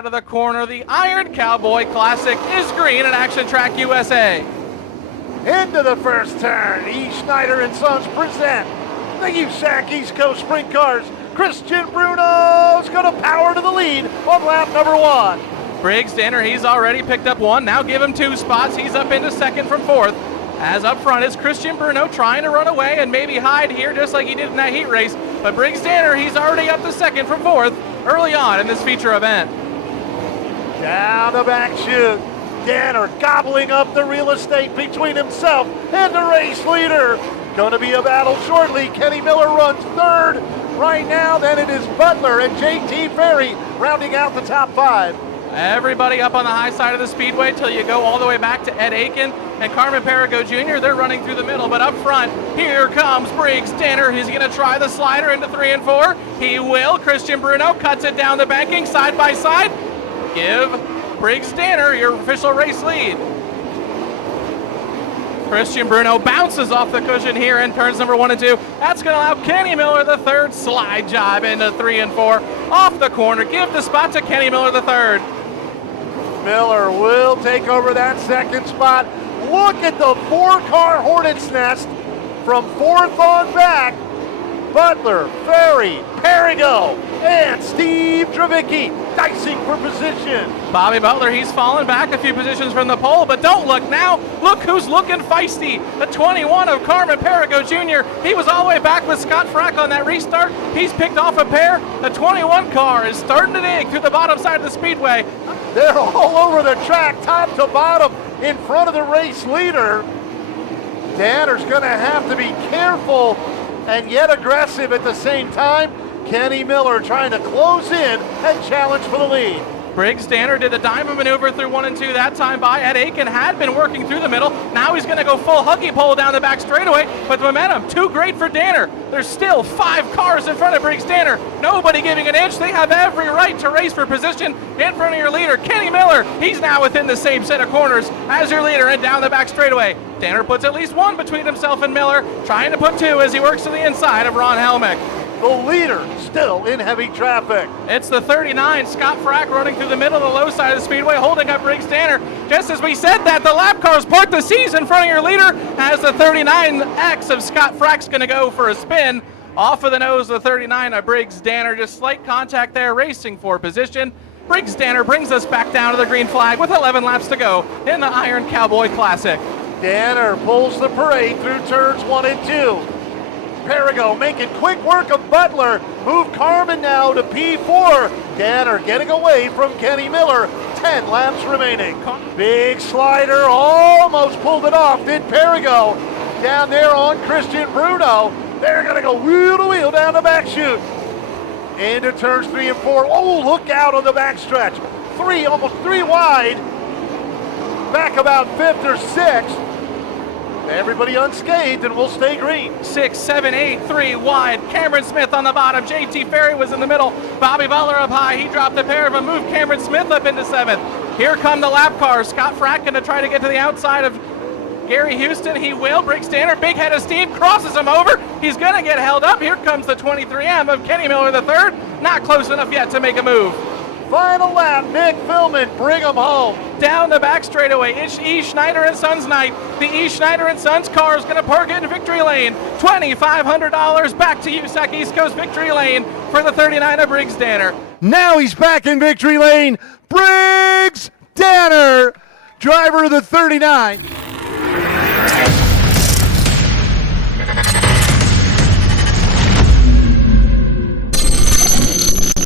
out of the corner. The Iron Cowboy Classic is green at Action Track USA. Into the first turn, E. Schneider and Sons present the USAC East Coast Sprint Cars. Christian Bruno's going to power to the lead on lap number 1. Briggs Danner, he's already picked up one. Now give him 2 spots. He's up into second from 4th. As up front is Christian Bruno trying to run away and maybe hide here just like he did in that heat race. But Briggs Danner, he's already up to second from 4th early on in this feature event. Down the back chute. Danner gobbling up the real estate between himself and the race leader. Going to be a battle shortly. Kenny Miller runs 3rd right now. Then it is Butler and JT Ferry rounding out the top 5. Everybody up on the high side of the speedway till you go all the way back to Ed Aiken and Carmen Perigo Jr. They're running through the middle, but up front, here comes Briggs Danner. He's going to try the slider into 3 and 4. He will. Christian Bruno cuts it down the banking side by side. Give Briggs Danner your official race lead. Christian Bruno bounces off the cushion here in turns number 1 and 2. That's going to allow Kenny Miller the 3rd slide job into 3 and 4. Off the corner, give the spot to Kenny Miller the 3rd. Miller will take over that 2nd spot. Look at the 4-car Hornet's Nest from 4th on back. Butler, Ferry, Perigo, and Steve Dravicki dicing for position. Bobby Butler, he's fallen back a few positions from the pole, but don't look now. Look who's looking feisty. The 21 of Carmen Perigo Jr. He was all the way back with Scott Frack on that restart. He's picked off a pair. The 21 car is starting to dig through the bottom side of the speedway. They're all over the track, top to bottom, in front of the race leader. Danner's going to have to be careful and yet aggressive at the same time. Kenny Miller trying to close in and challenge for the lead. Briggs Danner did the diamond maneuver through 1 and 2 that time by. Ed Aiken had been working through the middle. Now he's going to go full huggy pole down the back straightaway, but the momentum too great for Danner. There's still 5 cars in front of Briggs Danner. Nobody giving an inch. They have every right to race for position in front of your leader, Kenny Miller. He's now within the same set of corners as your leader and down the back straightaway. Danner puts at least 1 between himself and Miller, trying to put 2 as he works to the inside of Ron Helmick. The leader still in heavy traffic. It's the 39, Scott Frack, running through the middle of the low side of the speedway, holding up Briggs Danner. Just as we said that, the lap cars parked the C's in front of your leader as the 39X of Scott Frack's going to go for a spin. Off of the nose of the 39 of Briggs Danner, just slight contact there, racing for position. Briggs Danner brings us back down to the green flag with 11 laps to go in the Iron Cowboy Classic. Danner pulls the parade through turns 1 and 2. Perigo making quick work of Butler. Move Carmen now to P4. Danner getting away from Kenny Miller. 10 laps remaining. Big slider, almost pulled it off. Did Perigo down there on Christian Bruno. They're going to go wheel to wheel down the back chute. Into turns 3 and 4. Oh, look out on the back stretch. Almost 3 wide. Back about 5th or 6th. Everybody unscathed and we'll stay green. 6, 7, 8, 3 wide. Cameron Smith on the bottom. JT Ferry was in the middle. Bobby Butler up high. He dropped a pair of them. Moved Cameron Smith up into 7th. Here come the lap cars. Scott Frack going to try to get to the outside of Gary Houston. He will. Briggs Danner, big head of steam, crosses him over. He's going to get held up. Here comes the 23M of Kenny Miller III. Not close enough yet to make a move. Final lap, Nick Philman, bring him home. Down the back straightaway, it's E. Schneider and Sons night. The E. Schneider and Sons car is going to park it in victory lane. $2,500 back to USAC East Coast victory lane for the 39 of Briggs Danner. Now he's back in victory lane. Briggs Danner, driver of the 39.